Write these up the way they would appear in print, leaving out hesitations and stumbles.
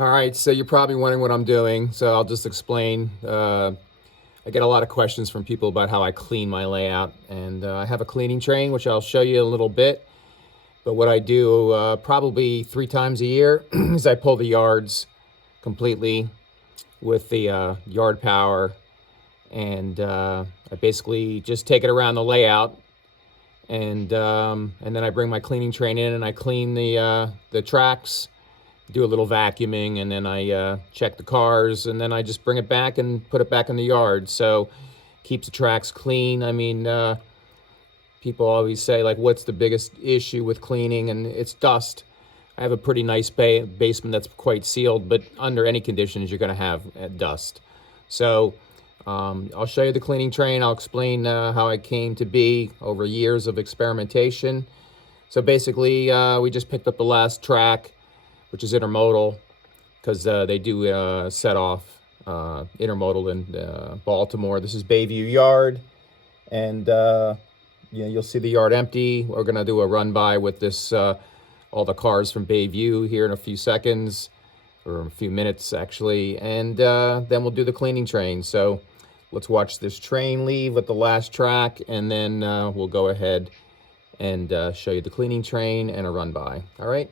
All right, so you're probably wondering what I'm doing, so I'll just explain. I get a lot of questions from people about how I clean my layout, and I have a cleaning train, which I'll show you in a little bit. But what I do probably 3 times a year is I pull the yards completely with the yard power, and I basically just take it around the layout, and then I bring my cleaning train in and I clean the tracks, do a little vacuuming, and then I check the cars, and then I just bring it back and put it back in the yard. So keeps the tracks clean. I mean, people always say, like, what's the biggest issue with cleaning? And it's dust. I have a pretty nice basement that's quite sealed, but under any conditions, you're going to have dust. So I'll show you the cleaning train. I'll explain how it came to be over years of experimentation. So basically, we just picked up the last track, which is intermodal, because they do set off intermodal in Baltimore. This is Bayview Yard, and you'll see the yard empty. We're gonna do a run by with this, all the cars from Bayview here in a few seconds, or a few minutes actually, and then we'll do the cleaning train. So let's watch this train leave with the last track, and then we'll go ahead and show you the cleaning train and a run by. All right.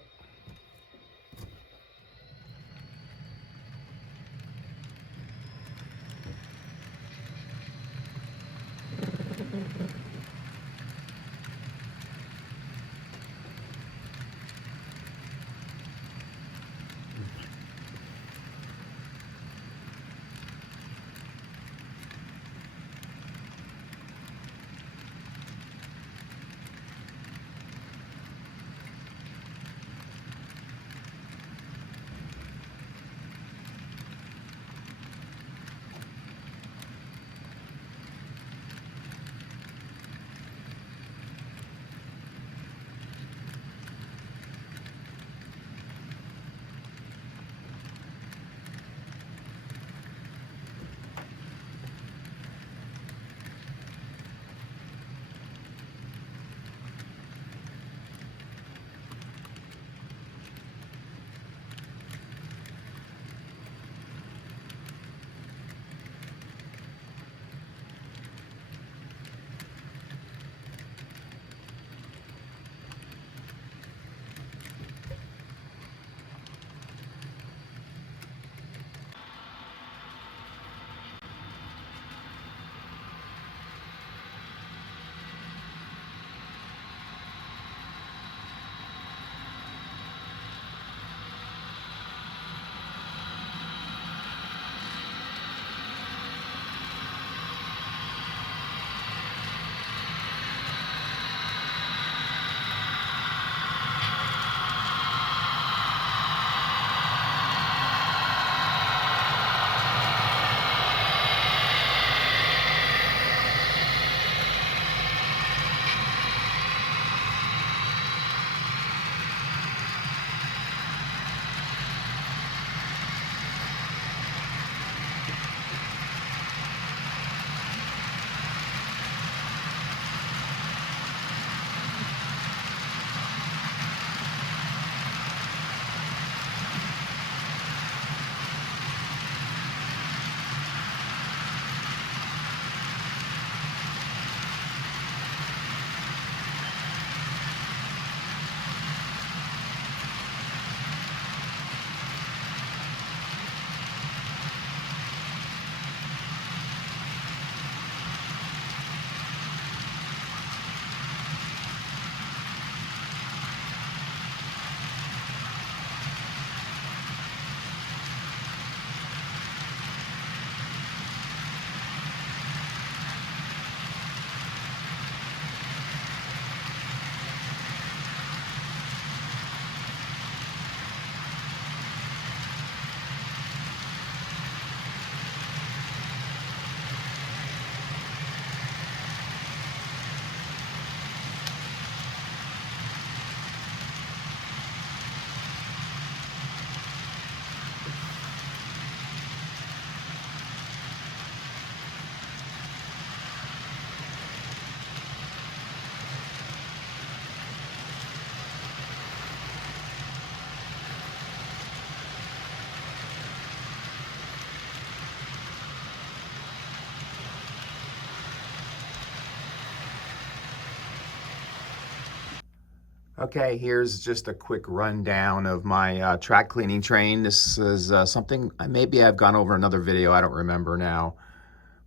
Okay, here's just a quick rundown of my track cleaning train. This is something maybe I've gone over another video, I don't remember now.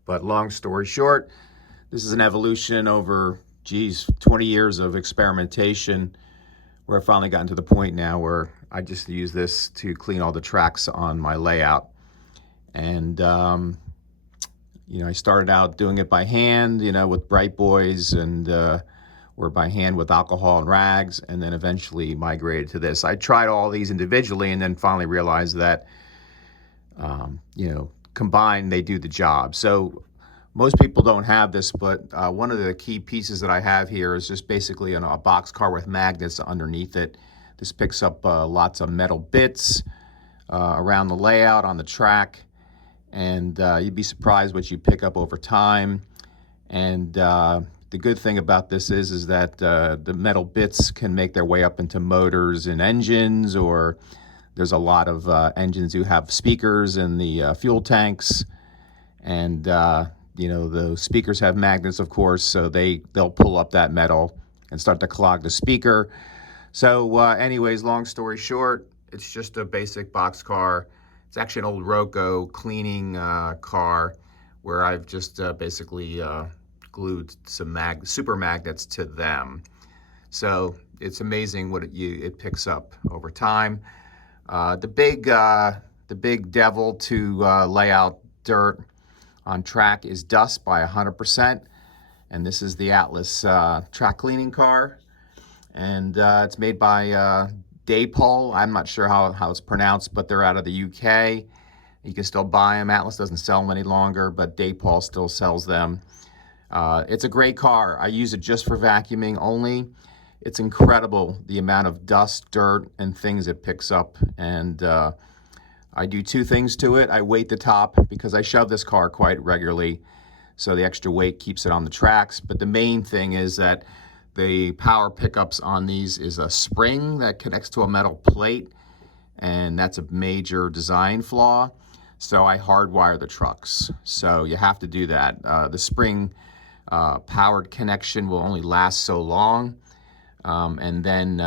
But long story short, this is an evolution over, 20 years of experimentation, where I finally gotten to the point now where I just use this to clean all the tracks on my layout. And I started out doing it by hand, with Bright Boys and or by hand with alcohol and rags, and then eventually migrated to this. I tried all these individually and then finally realized that, combined they do the job. So most people don't have this, but one of the key pieces that I have here is just basically a boxcar with magnets underneath it. This picks up lots of metal bits around the layout on the track, and you'd be surprised what you pick up over time. And the good thing about this is that the metal bits can make their way up into motors and engines, or there's a lot of engines who have speakers in the fuel tanks, and the speakers have magnets, of course, so they'll pull up that metal and start to clog the speaker. So anyways, long story short, it's just a basic box car. It's actually an old Roco cleaning car where I've just basically glued some super magnets to them. So it's amazing what it picks up over time. The big devil to lay out dirt on track is dust by 100%. And this is the Atlas track cleaning car. And it's made by Daypol. I'm not sure how it's pronounced, but they're out of the UK. You can still buy them. Atlas doesn't sell them any longer, but Daypol still sells them. It's a great car. I use it just for vacuuming only. It's incredible the amount of dust, dirt, and things it picks up. And I do two things to it. I weight the top because I shove this car quite regularly, so the extra weight keeps it on the tracks. But the main thing is that the power pickups on these is a spring that connects to a metal plate, and that's a major design flaw. So I hardwire the trucks. So you have to do that. The spring powered connection will only last so long, and then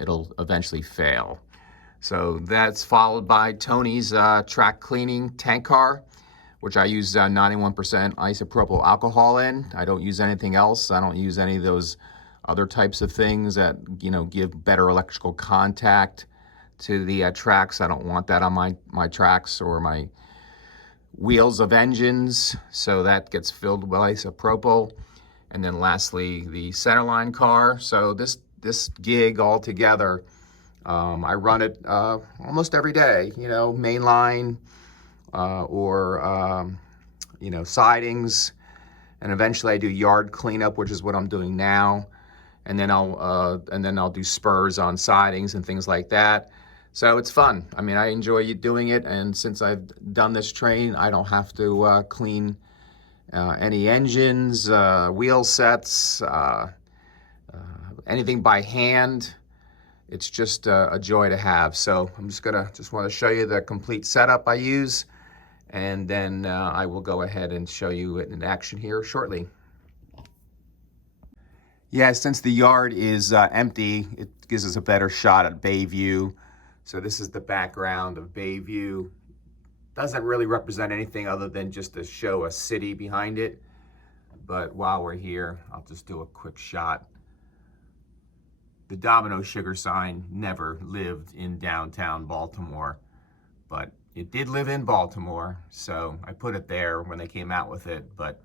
it'll eventually fail. So that's followed by Tony's track cleaning tank car, which I use 91% isopropyl alcohol in. I don't use anything else. I don't use any of those other types of things that give better electrical contact to the tracks. I don't want that on my tracks or my wheels of engines, so that gets filled with isopropyl. And then lastly, the centerline car. So this gig altogether, I run it almost every day, mainline or sidings, and eventually I do yard cleanup, which is what I'm doing now, and then I'll do spurs on sidings and things like that. So it's fun. I mean, I enjoy doing it, and since I've done this train, I don't have to clean any engines, wheel sets, anything by hand. It's just a joy to have. So I'm just want to show you the complete setup I use, and then I will go ahead and show you it in action here shortly. Yeah, since the yard is empty, it gives us a better shot at Bayview. So this is the background of Bayview. Doesn't really represent anything other than just to show a city behind it. But while we're here, I'll just do a quick shot. The Domino Sugar sign never lived in downtown Baltimore, but it did live in Baltimore, so I put it there when they came out with it, but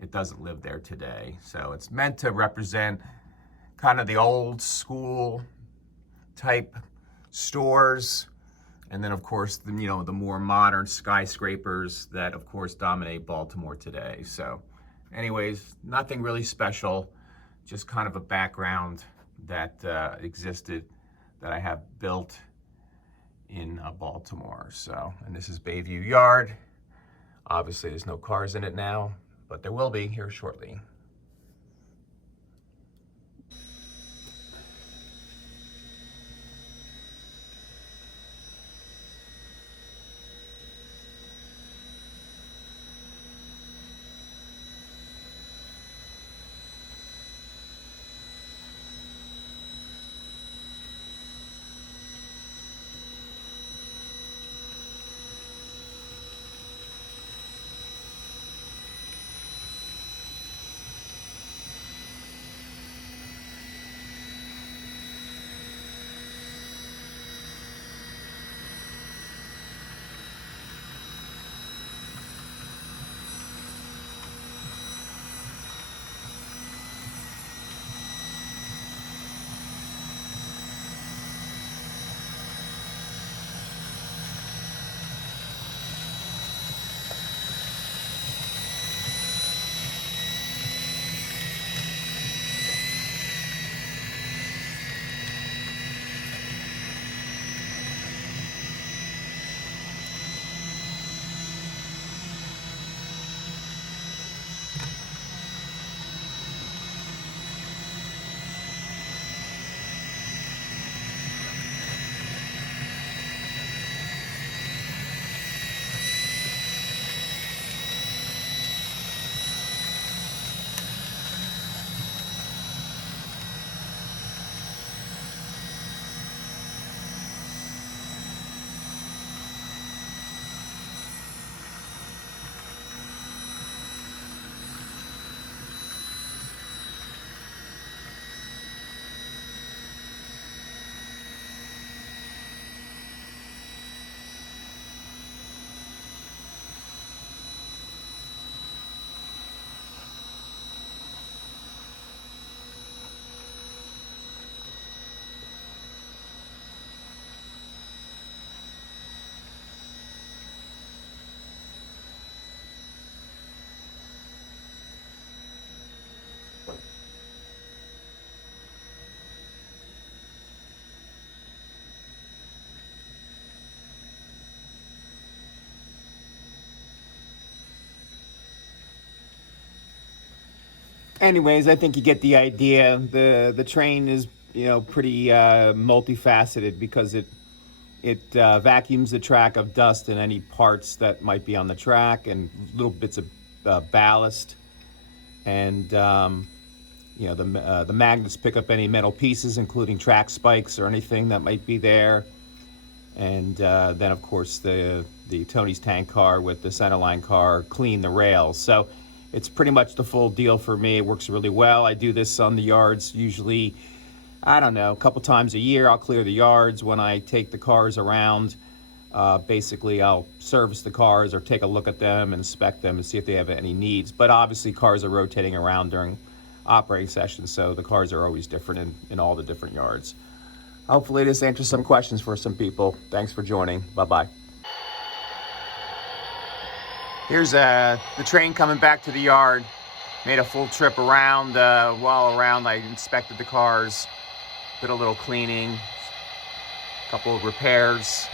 it doesn't live there today. So it's meant to represent kind of the old school type stores, and then of course the more modern skyscrapers that of course dominate Baltimore today. So anyways, nothing really special, just kind of a background that existed that I have built in Baltimore. So, and this is Bayview Yard. Obviously there's no cars in it now, but there will be here shortly. Anyways, I think you get the idea. The train is, pretty multifaceted because it vacuums the track of dust and any parts that might be on the track and little bits of ballast. And the magnets pick up any metal pieces, including track spikes or anything that might be there. And then, of course, the Tony's Tank car with the centerline car clean the rails. So it's pretty much the full deal for me. It works really well. I do this on the yards usually, I don't know, a couple times a year. I'll clear the yards when I take the cars around. Basically, I'll service the cars or take a look at them and inspect them and see if they have any needs. But obviously, cars are rotating around during operating sessions, so the cars are always different in all the different yards. Hopefully this answers some questions for some people. Thanks for joining. Bye-bye. Here's the train coming back to the yard. Made a full trip around. While around, I inspected the cars, did a little cleaning, a couple of repairs.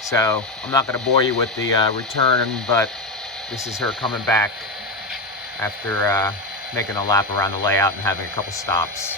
So I'm not going to bore you with the return, but this is her coming back after making a lap around the layout and having a couple stops.